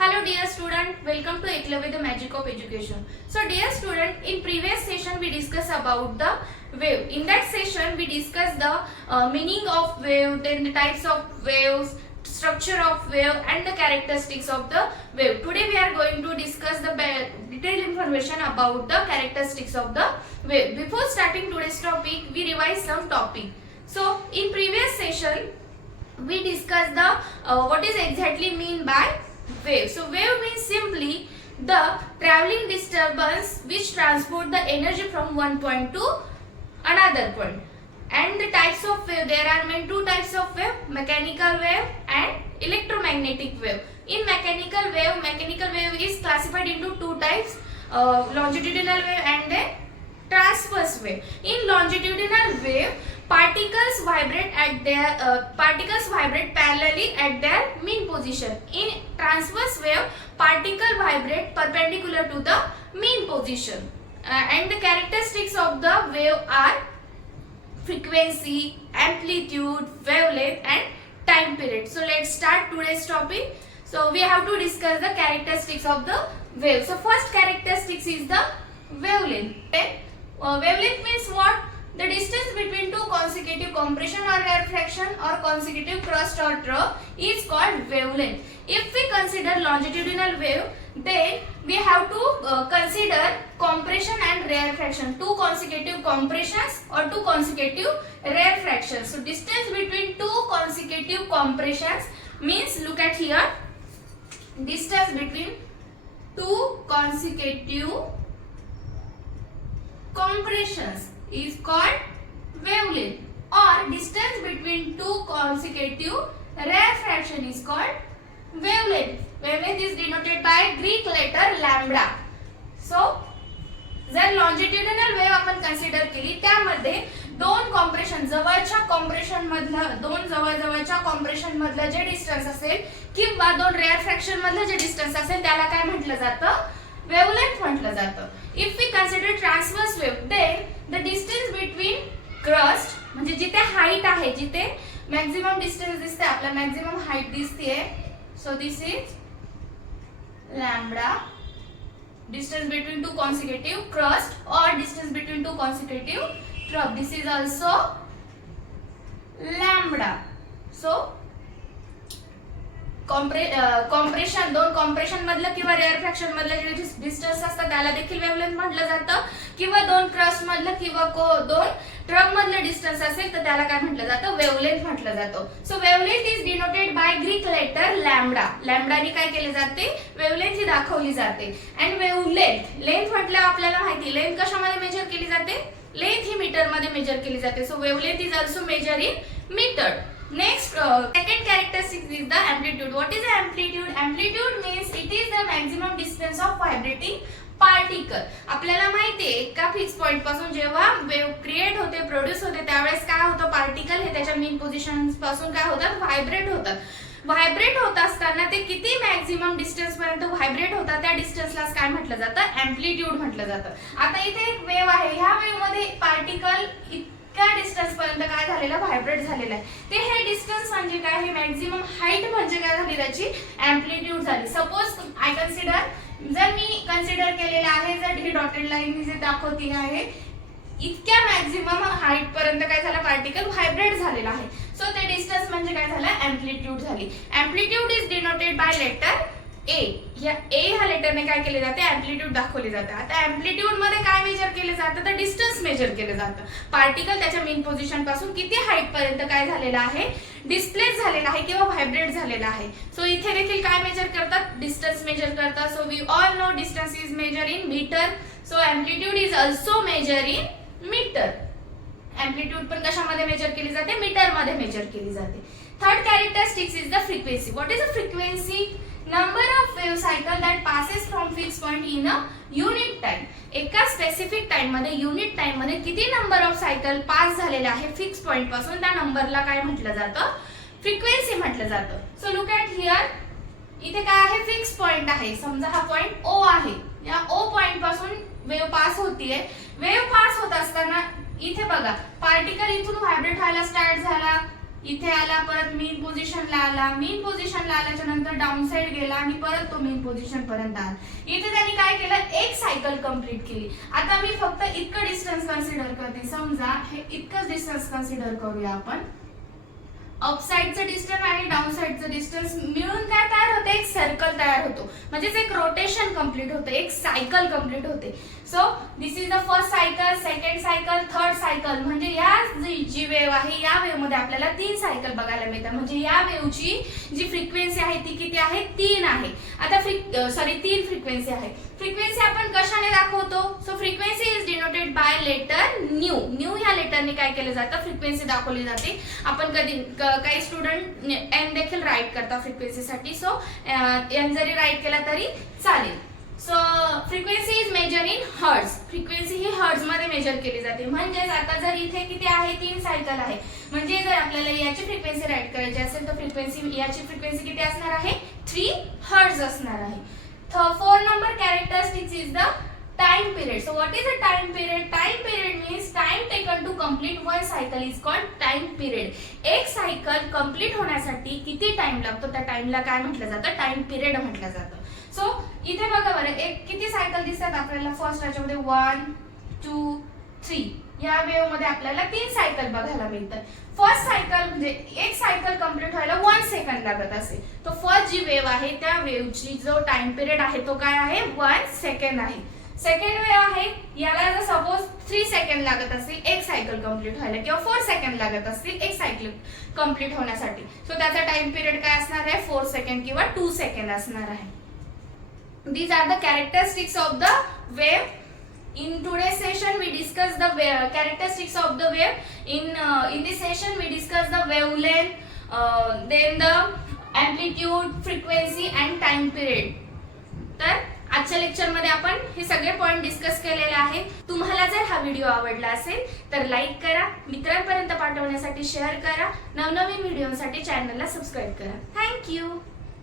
Hello dear student, welcome to Eklavya the Magic of Education. So dear student, in previous session we discussed about the wave. In that session we discussed the meaning of wave, then the types of waves, structure of wave and the characteristics of the wave. Today we are going to discuss the detailed information about the characteristics of the wave. Before starting today's topic, we revise some topic. So in previous session we discussed the what is exactly mean by wave. So wave means simply the traveling disturbance which transport the energy from one point to another point. And the types of wave, there are main two types of wave, mechanical wave and electromagnetic wave. In mechanical wave is classified into two types, longitudinal wave and then transverse wave. In longitudinal wave, particles vibrate parallelly at their mean position. In transverse wave, particle vibrate perpendicular to the mean position. And the characteristics of the wave are frequency, amplitude, wavelength and time period. So let's start today's topic. So we have to discuss the characteristics of the wave. So first characteristics is the wavelength. Wavelength means what? The distance between two consecutive compression or rarefaction or consecutive crust or trough is called wavelength. If we consider longitudinal wave, then we have to consider compression and rarefaction, two consecutive compressions or two consecutive rarefactions. So distance between two consecutive compressions means, look at here, distance between two consecutive compressions is called wavelength, or distance between two consecutive rarefaction is called wavelength. Wavelength is denoted by Greek letter lambda. So जर longitudinal wave आपण consider केली, त्यामध्ये दोन compression जवळच्या compression मधलं, दोन जवळच्या compression मधलं जे डिस्टन्स असेल किंवा दोन रेअरफ्रॅक्शन मधलं जे डिस्टन्स असेल त्याला काय म्हटलं जातं? वेवलेंथ म्हटलं जातं. If we consider transverse wave, then the distance between crest म्हणजे जिथे हाईट आहे, जिथे मॅक्झिमम डिस्टन्स दिसते, आपला मॅक्झिमम हाईट दिसतेय, so this is lambda, distance between two consecutive crust or distance between two consecutive trough, this is also lambda. So compression, दोन compression मधलं किंवा रेअरफ्रॅक्शन मधलं जे डिस्टन्स असतं त्याला देखील वेवलेंथ म्हटलं जातं, किंवा दोन क्रस्ट मधलं किंवा दोन ट्रक मधलं डिस्टन्स असेल तर त्याला काय म्हटलं जातं? वेवलेंथ म्हटलं जातं. So wavelength is denoted by Greek letter lambda. लॅम्बडाने काय केले जाते? वेवलेंथ ही दाखवली जाते. अँड वेवलेंथ, लेंथ म्हटलं आपल्याला माहिती, लेंथ कशामध्ये मेजर केली जाते? लेंथ ही मीटर मध्ये मेजर केली जाते. So wavelength is also measure in metre. Next, second characteristic is the amplitude. What is the amplitude? Amplitude means it is the maximum distance of vibrating particle. आपल्याला माहिती आहे एका फिक्स पॉइंट पासून जेव्हा wave create होते, produce होते, त्यावेळेस काय होतं? पार्टिकल हे त्याच्या मेन पोझिशन पासून काय होतात? व्हायब्रेट होतात. व्हायब्रेट होत असताना ते किती मॅक्झिमम डिस्टन्स पर्यंत व्हायब्रेट होतात, त्या डिस्टन्सलाच काय म्हटलं जातं? एम्प्लिट्यूड म्हटलं जातं. आता इथे एक वेव्ह आहे, ह्या वेव्ह मध्ये पार्टिकल त्या डिस्टन्स पर्यंत काय झालेलं? व्हायब्रेट झालेलं आहे. ते हे डिस्टन्स म्हणजे काय? हे मॅक्झिमम हाईट म्हणजे काय झाली? त्याची एम्प्लिट्यूड झाली. सपोज आय कन्सिडर, जर मी कन्सिडर केलेलं आहे, जर ही डॉटेड लाईन मी जे दाखवते आहे, इतक्या मॅक्झिमम हाईट पर्यंत काय झालं? पार्टिकल व्हायब्रेट झालेला आहे. सो ते डिस्टन्स म्हणजे काय झालं? एम्प्लिट्यूड झाली. Amplitude is denoted by letter A. या ए ह्या लेटरने काय केले जाते? एम्प्लिट्यूड दाखवले जाते. आता एम्प्लिट्यूड मध्ये काय मेजर केले जातं? तर डिस्टन्स मेजर केलं जातं. पार्टिकल त्याच्या मेन पोझिशन पासून किती हाईट पर्यंत काय झालेलं आहे? डिस्प्लेस झालेला आहे किंवा व्हायब्रेट झालेला आहे. सो इथे देखील काय मेजर करतात? डिस्टन्स मेजर करतात. So we all know distance is measure in metre. So amplitude is also measure in metre. Amplitude पण कशामध्ये मेजर केली जाते? मीटर मध्ये मेजर केली जाते. Third characteristics is the frequency. What is the frequency? Number of wave cycle that passes from fixed point in a unit time. एका specific time मध्ये, unit time मध्ये किती नंबर ऑफ सायकल पास झालेले आहे fix point पासून, त्या नंबरला काय म्हटलं जातं? फ्रिक्वेन्सी म्हटलं जातं. सो लुक ॲट हियर, इथे काय आहे? फिक्स पॉइंट आहे. समजा हा पॉइंट ओ आहे. या ओ पॉइंट पासून वेव्ह पास होतीये. वेव्ह पास होत असताना इथे बघा, पार्टिकल इथून व्हायब्रेट व्हायला स्टार्ट झाला, इथे आला, परत मेन पोझिशनला आला, मेन पोझिशनला आल्याच्या नंतर डाऊन साइड गेला आणि परत तो मेन पोझिशन पर्यंत आला. इथे त्यांनी काय केलं, एक सायकल कंप्लीट केली. आता मी फक्त इतकं डिस्टन्स कन्सिडर करते. समजा हे इतकंच डिस्टन्स कन्सिडर करूया आपण. अप साइडचं डिस्टन्स आणि डाऊन साइडचं डिस्टन्स मिळून काय तयार होते, एक सर्कल तयार होतो. म्हणजेच एक रोटेशन कंप्लीट होते, एक सायकल कंप्लीट होते. So this is the first cycle, second cycle, third cycle. म्हणजे या जी वेव्ह आहे या वेव्ह मध्ये आपल्याला 3 सायकल बघायला मिळतात. म्हणजे या वेव्हची जी फ्रिक्वेन्सी आहे ती किती आहे, 3 आहे. आता 3 फ्रिक्वेन्सी आहे. फ्रिक्वेन्सी आपण कशाने दाखवतो, so frequency is denoted by letter nu. Nu ह्या लेटरने काय केलं जातं, फ्रिक्वेन्सी दाखवली जाते. आपण कधी काही स्टुडंट एन देखील राईट करतात फ्रिक्वेन्सीसाठी. सो एन जरी राईट केला तरी चालेल. So frequency is measure in hertz. Frequency ही हर्ट्ज मध्ये मेजर केली जाते. म्हणजेच आता जर इथे किती आहे, 3 सायकल आहे. म्हणजे जर आपल्याला याची फ्रिक्वेन्सी राईट करायची असेल तर याची फ्रिक्वेन्सी किती असणार आहे, 3 हर्ट्ज असणार आहे. 4 number characteristics is the time period. So what is a time period? Time period means time taken to complete one cycle is called time period. एक सायकल कंप्लीट होण्यासाठी किती टाइम लागतो त्या टाइमला काय म्हटलं जातं, टाइम पिरियड म्हटलं जातं. सो इथे बघा बरं, एक किती सायकल दिसतात आपल्याला. फर्स्ट याच्यामध्ये 1 2 3 या वेव्ह मध्ये आपल्याला 3 सायकल बघायला मिळतात. फर्स्ट सायकल म्हणजे एक सायकल कंप्लीट व्हायला 1 सेकंड लागत असेल. तो फर्स्ट जी वेव्ह आहे त्या वेव्हची जो टाइम पिरियड आहे तो काय आहे, 1 सेकंड आहे. सेकंड वेव्ह आहे याला जर सपोज 3 सेकंड लागत असेल एक सायकल कंप्लीट व्हायला, किंवा 4 सेकंड लागत असतील एक सायकल कंप्लीट होण्यासाठी, सो त्याचा टाइम पिरियड काय असणार आहे, 4 सेकंड किंवा 2 सेकंड असणार आहे. These are the characteristics of the wave. In today's session we discuss the characteristics of the wave. In this session we discuss the wavelength, then the amplitude, frequency and time period. तर आजच्या lecture मध्ये आपण हे सगळे point discuss केलेले आहे. तुम्हाला जर हा व्हिडिओ आवडला असेल तर लाईक करा, मित्रांपर्यंत पाठवण्यासाठी शेअर करा, नवनवीन व्हिडिओसाठी चॅनलला सबस्क्राईब करा. थँक्यू.